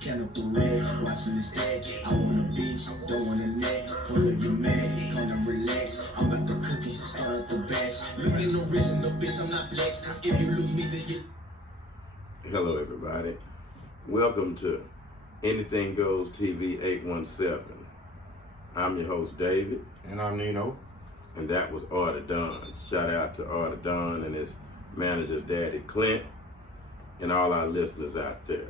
Count up the red, watching this ad. I want a beach, don't want a net. Hold up your man, gonna relax. I'm about to cook it, start up the batch. Looking original, bitch, I'm not flex. If you lose me, then you. Hello, everybody. Welcome to Anything Goes TV 817. I'm your host, David. And I'm Nino. And that was Arthur Dunn. Shout out to Arthur Dunn and his manager, Daddy Clint, and all our listeners out there.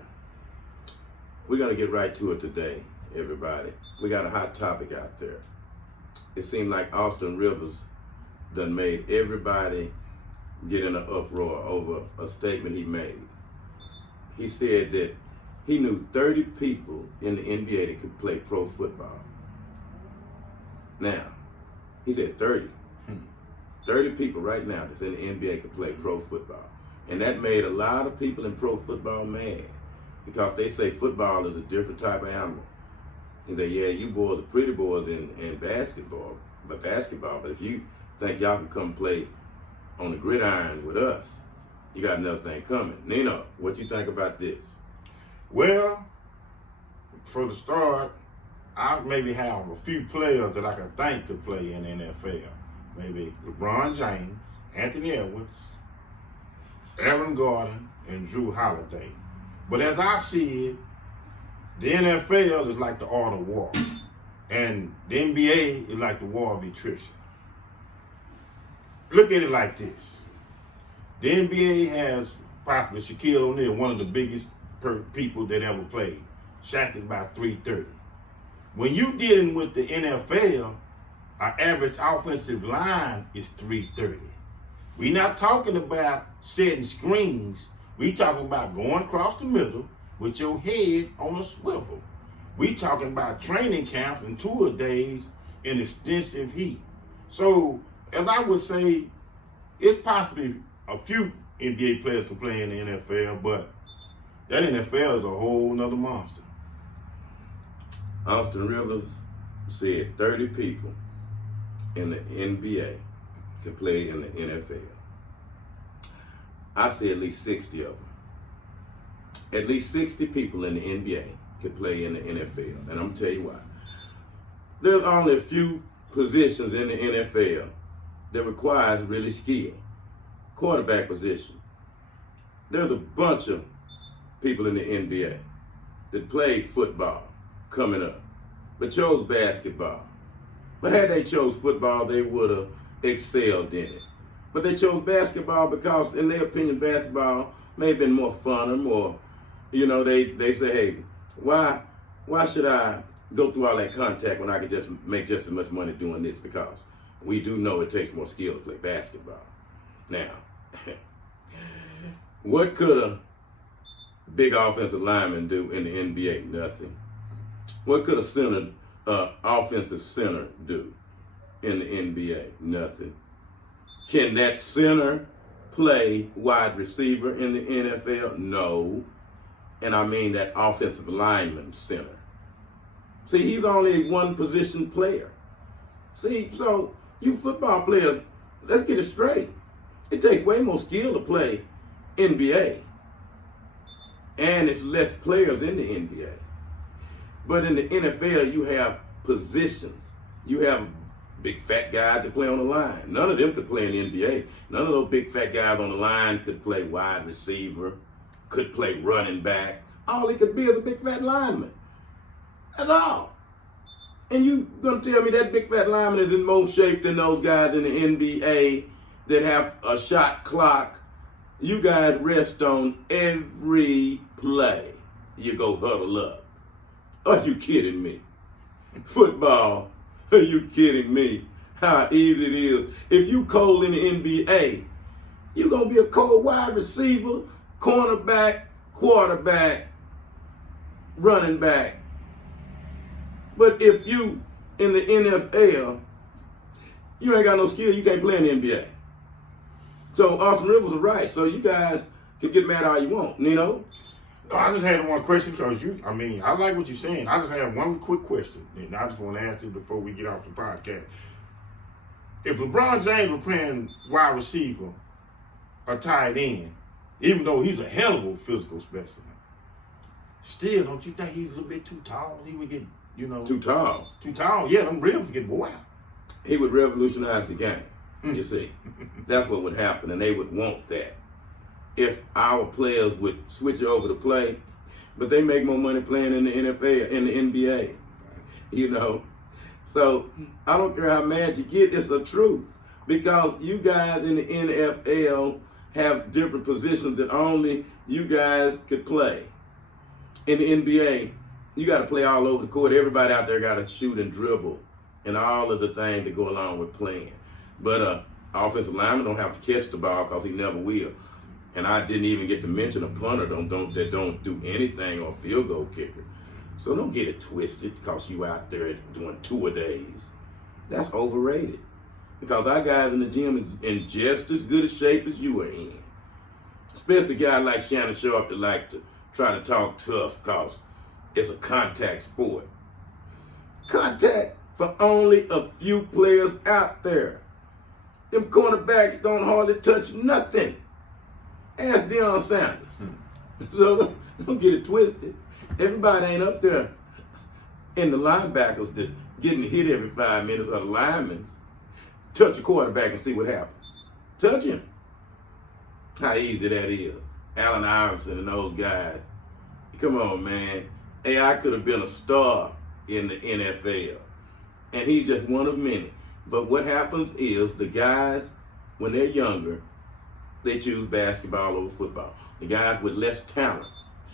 We're going to get right to it today, everybody. We got a hot topic out there. It seemed like Austin Rivers done made everybody get in an uproar over a statement he made. He said that he knew 30 people in the NBA that could play pro football. Now, he said 30. 30 people right now that's in the NBA could play pro football. And that made a lot of people in pro football mad because they say football is a different type of animal. He said, yeah, you boys are pretty boys in basketball, but if you think y'all can come play on the gridiron with us, you got another thing coming. Nino, what you think about this? Well, for the start, I maybe have a few players that I can think could play in the NFL. Maybe LeBron James, Anthony Edwards, Aaron Gordon, and Drew Holiday. But as I see it, the NFL is like the art of war, and the NBA is like the war of attrition. Look at it like this. The NBA has possibly Shaquille O'Neal, one of the biggest people that ever played. Shaq is about 330. When you dealing with the NFL, our average offensive line is 330. We're not talking about setting screens. We talking about going across the middle with your head on a swivel. We talking about training camps and tour days in extensive heat. So, as I would say, it's possibly a few NBA players can play in the NFL, but that NFL is a whole nother monster. Austin Rivers said 30 people in the NBA can play in the NFL. I say at least 60 of them. At least 60 people in the NBA can play in the NFL. And I'm going to tell you why. There's only a few positions in the NFL that requires really skill. Quarterback position. There's a bunch of people in the NBA that played football coming up, but chose basketball. But had they chose football, they would have excelled in it. But they chose basketball because, in their opinion, basketball may have been more fun or more, they say, hey, why should I go through all that contact when I could just make just as much money doing this? Because we do know it takes more skill to play basketball. Now, what could a big offensive lineman do in the NBA? Nothing. What could a offensive center do in the NBA? Nothing. Can that center play wide receiver in the NFL? No. And I mean that offensive lineman center. See, he's only a one position player. See, so you football players, let's get it straight. It takes way more skill to play NBA. And it's less players in the NBA. But in the NFL, you have positions. You have big fat guys that play on the line. None of them could play in the NBA. None of those big fat guys on the line could play wide receiver, could play running back. All he could be is a big fat lineman. That's all. And you gonna tell me that big fat lineman is in more shape than those guys in the NBA that have a shot clock? You guys rest on every play. You go huddle up. Are you kidding me? Football, are you kidding me? How easy it is. If you cold in the NBA, you're going to be a cold wide receiver, cornerback, quarterback, running back. But if you in the NFL, you ain't got no skill, you can't play in the NBA. So Austin Rivers is right. So you guys can get mad all you want, No, I just had one question because I like what you're saying. I just have one quick question, and I just want to ask it before we get off the podcast. If LeBron James were playing wide receiver or tight end, even though he's a hell of a physical specimen, Still, don't you think he's a little bit too tall? He would get, Too tall. Too tall. Yeah, them ribs get wore out. He would revolutionize the game. You see, that's what would happen, and they would want that. If our players would switch over to play, but they make more money playing in the NFL, in the NBA, So I don't care how mad you get, it's the truth. Because you guys in the NFL have different positions that only you guys could play. In the NBA, you got to play all over the court. Everybody out there got to shoot and dribble and all of the things that go along with playing. But offensive lineman don't have to catch the ball because he never will. And I didn't even get to mention a punter that don't do anything, or a field goal kicker. So don't get it twisted because you out there doing 2-a-days. That's overrated. Because our guys in the gym is in just as good a shape as you are in. Especially a guy like Shannon Sharpe that like to try to talk tough because it's a contact sport. Contact for only a few players out there. Them cornerbacks don't hardly touch nothing. Ask Deion Sanders. So don't get it twisted. Everybody ain't up there in the linebackers just getting hit every 5 minutes, or the linemen. Touch a quarterback and see what happens. Touch him. How easy that is. Allen Iverson and those guys. Come on, man. Hey, I could have been a star in the NFL. And he's just one of many. But what happens is the guys, when they're younger, they choose basketball over football. The guys with less talent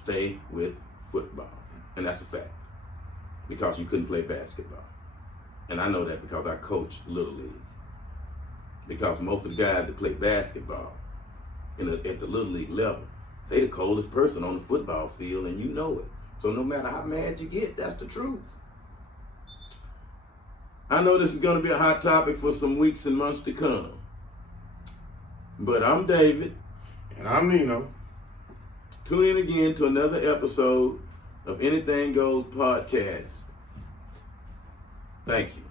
stay with football. And that's a fact. Because you couldn't play basketball. And I know that because I coached Little League. Because most of the guys that play basketball at the Little League level, they the coldest person on the football field, and you know it. So no matter how mad you get, that's the truth. I know this is going to be a hot topic for some weeks and months to come. But I'm David. And I'm Nino. Tune in again to another episode of Anything Goes Podcast. Thank you.